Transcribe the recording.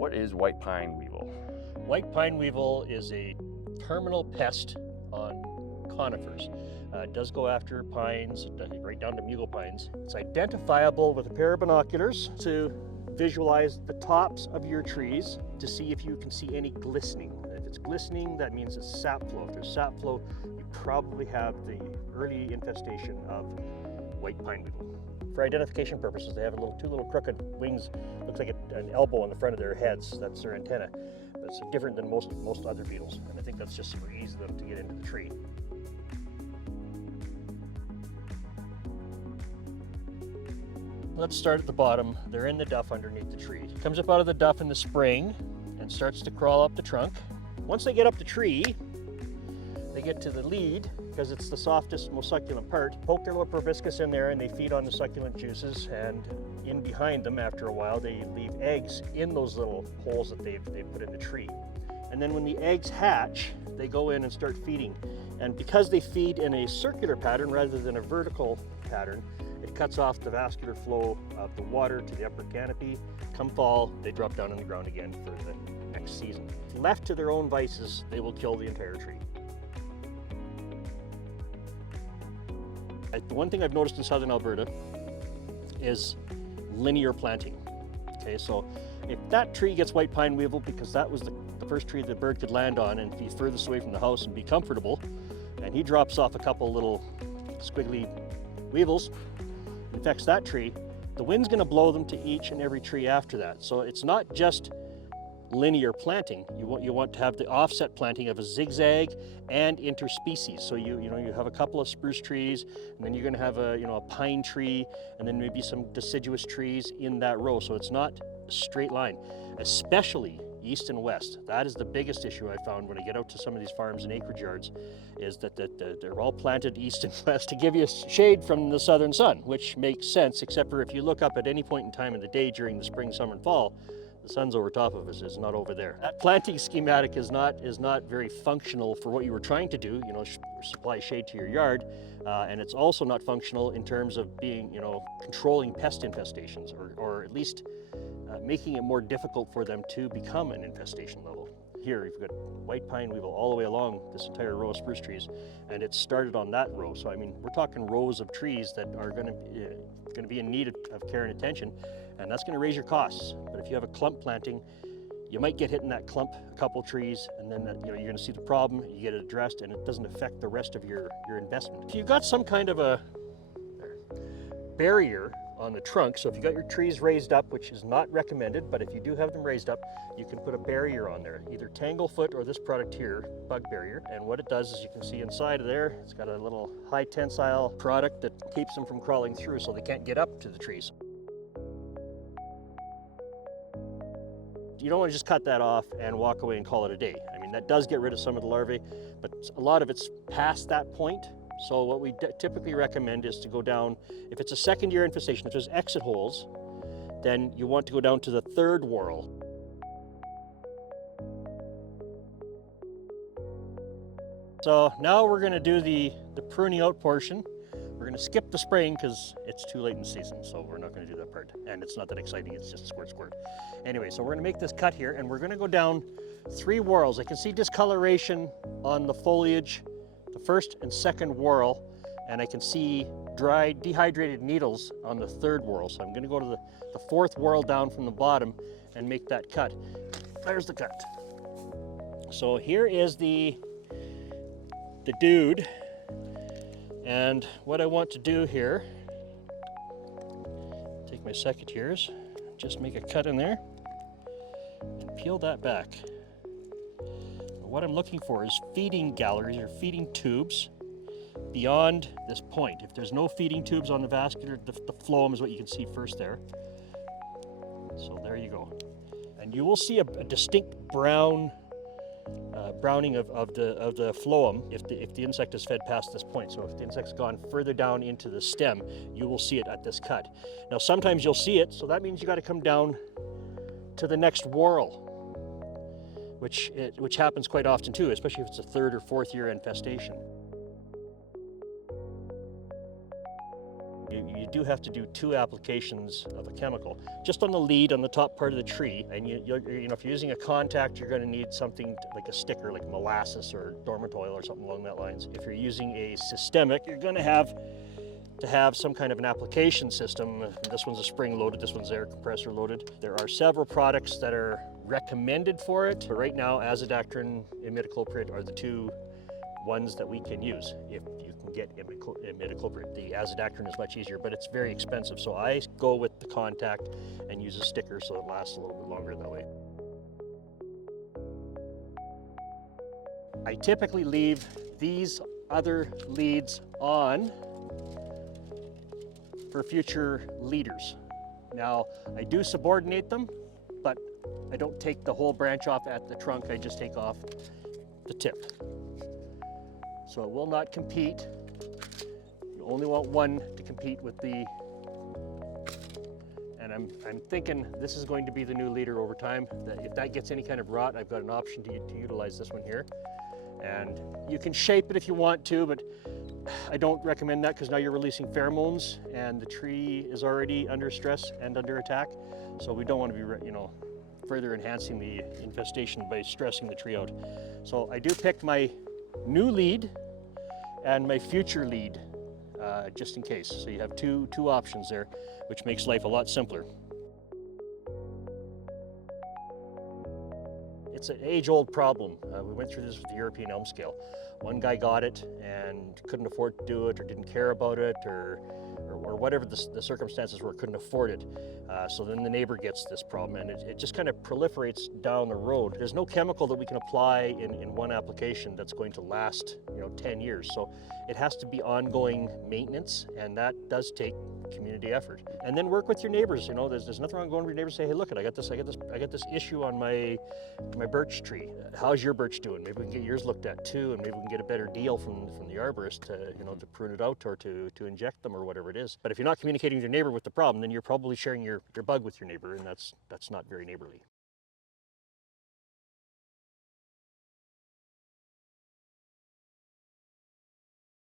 What is white pine weevil? White pine weevil is a terminal pest on conifers. It does go after pines, right down to mugle pines. It's identifiable with a pair of binoculars to visualize the tops of your trees to see if you can see any glistening. If it's glistening, that means it's sap flow. If there's sap flow, you probably have the early infestation of white pine weevil. For identification purposes, they have two little crooked wings. Looks like an elbow on the front of their heads. That's their antenna. That's different than most other beetles, and I think that's just for ease them to get into the tree. Let's start at the bottom. They're in the duff underneath the tree. Comes up out of the duff in the spring and starts to crawl up the trunk. Once they get up the tree, they get to the lead, because it's the softest, most succulent part. Poke their little proboscis in there and they feed on the succulent juices, and in behind them, after a while, they leave eggs in those little holes that they've put in the tree. And then when the eggs hatch, they go in and start feeding. And because they feed in a circular pattern rather than a vertical pattern, it cuts off the vascular flow of the water to the upper canopy. Come fall, they drop down on the ground again for the next season. Left to their own vices, they will kill the entire tree. The one thing I've noticed in southern Alberta is linear planting. Okay, so if that tree gets white pine weevil because that was the first tree the bird could land on and be furthest away from the house and be comfortable, and he drops off a couple little squiggly weevils, infects that tree, the wind's going to blow them to each and every tree after that. So it's not just linear planting. You want to have the offset planting of a zigzag and interspecies. So you have a couple of spruce trees, and then you're going to have a pine tree, and then maybe some deciduous trees in that row. So it's not a straight line, especially east and west. That is the biggest issue I found when I get out to some of these farms and acreage yards, is that they're all planted east and west to give you shade from the southern sun, which makes sense, except for if you look up at any point in time of the day during the spring, summer, and fall, the sun's over top of us, it's not over there. That planting schematic is not very functional for what you were trying to do, supply shade to your yard, and it's also not functional in terms of being, controlling pest infestations, or at least making it more difficult for them to become an infestation level. Here you've got white pine weevil all the way along this entire row of spruce trees, and it started on that row. So I mean, we're talking rows of trees that are going to be in need of care and attention, and that's going to raise your costs. But if you have a clump planting, you might get hit in that clump a couple trees, and then you're going to see the problem, you get it addressed, and it doesn't affect the rest of your investment. If you've got some kind of a barrier on the trunk, so if you got your trees raised up, which is not recommended, but if you do have them raised up, you can put a barrier on there, either Tanglefoot or this product here, bug barrier. And what it does is, you can see inside of there, it's got a little high tensile product that keeps them from crawling through, so they can't get up to the trees. You don't want to just cut that off and walk away and call it a day. I mean, that does get rid of some of the larvae, but a lot of it's past that point. So what we typically recommend is to go down, if it's a second year infestation, if there's exit holes, then you want to go down to the third whorl. So now we're going to do the pruning out portion. We're going to skip the spraying because it's too late in the season, so we're not going to do that part. And it's not that exciting, it's just squirt, squirt. Anyway, so we're going to make this cut here, and we're going to go down 3 whorls. I can see discoloration on the foliage, the first and second whorl, and I can see dry, dehydrated needles on the 3rd whorl. So I'm going to go to the 4th whorl down from the bottom and make that cut. There's the cut. So here is the dude, and what I want to do here, take my secateurs, just make a cut in there and peel that back. What I'm looking for is feeding galleries or feeding tubes beyond this point. If there's no feeding tubes on the vascular, the phloem is what you can see first there. So there you go. And you will see a distinct browning of the phloem if the insect is fed past this point. So if the insect's gone further down into the stem, you will see it at this cut. Now sometimes you'll see it, so that means you got to come down to the next whorl, which happens quite often too, especially if it's a 3rd or 4th year infestation. You do have to do 2 applications of a chemical, just on the lead on the top part of the tree. And you know, if you're using a contact, you're going to need something like a sticker, like molasses or dormant oil or something along that lines. If you're using a systemic, you're going to have some kind of an application system. This one's a spring loaded, this one's air compressor loaded. There are several products that are recommended for it, but right now azidactrin, imidacloprid are the 2 ones that we can use if you can get imidacloprid. The azidactrin is much easier, but it's very expensive, so I go with the contact and use a sticker so it lasts a little bit longer that way. I typically leave these other leads on for future leaders. Now, I do subordinate them, but I don't take the whole branch off at the trunk, I just take off the tip. So it will not compete. You only want one to compete with the, and I'm thinking this is going to be the new leader over time. That if that gets any kind of rot, I've got an option to utilize this one here. And you can shape it if you want to, but I don't recommend that because now you're releasing pheromones and the tree is already under stress and under attack. So we don't want to be, you know, further enhancing the infestation by stressing the tree out. So I do pick my new lead and my future lead just in case. So you have two options there, which makes life a lot simpler. It's an age-old problem. We went through this with the European elm scale. One guy got it and couldn't afford to do it or didn't care about it or whatever the circumstances were, couldn't afford it. So then the neighbor gets this problem and it just kind of proliferates down the road. There's no chemical that we can apply in one application that's going to last, you know, 10 years. So it has to be ongoing maintenance, and that does take community effort. And then work with your neighbors. You know, there's nothing wrong going with your neighbors and say, hey, look, I got this issue on my birch tree. How's your birch doing? Maybe we can get yours looked at too, and maybe we can get a better deal from the arborist to, you know, to prune it out or to inject them or whatever it is. But if you're not communicating with your neighbor with the problem, then you're probably sharing your bug with your neighbor, and that's not very neighborly.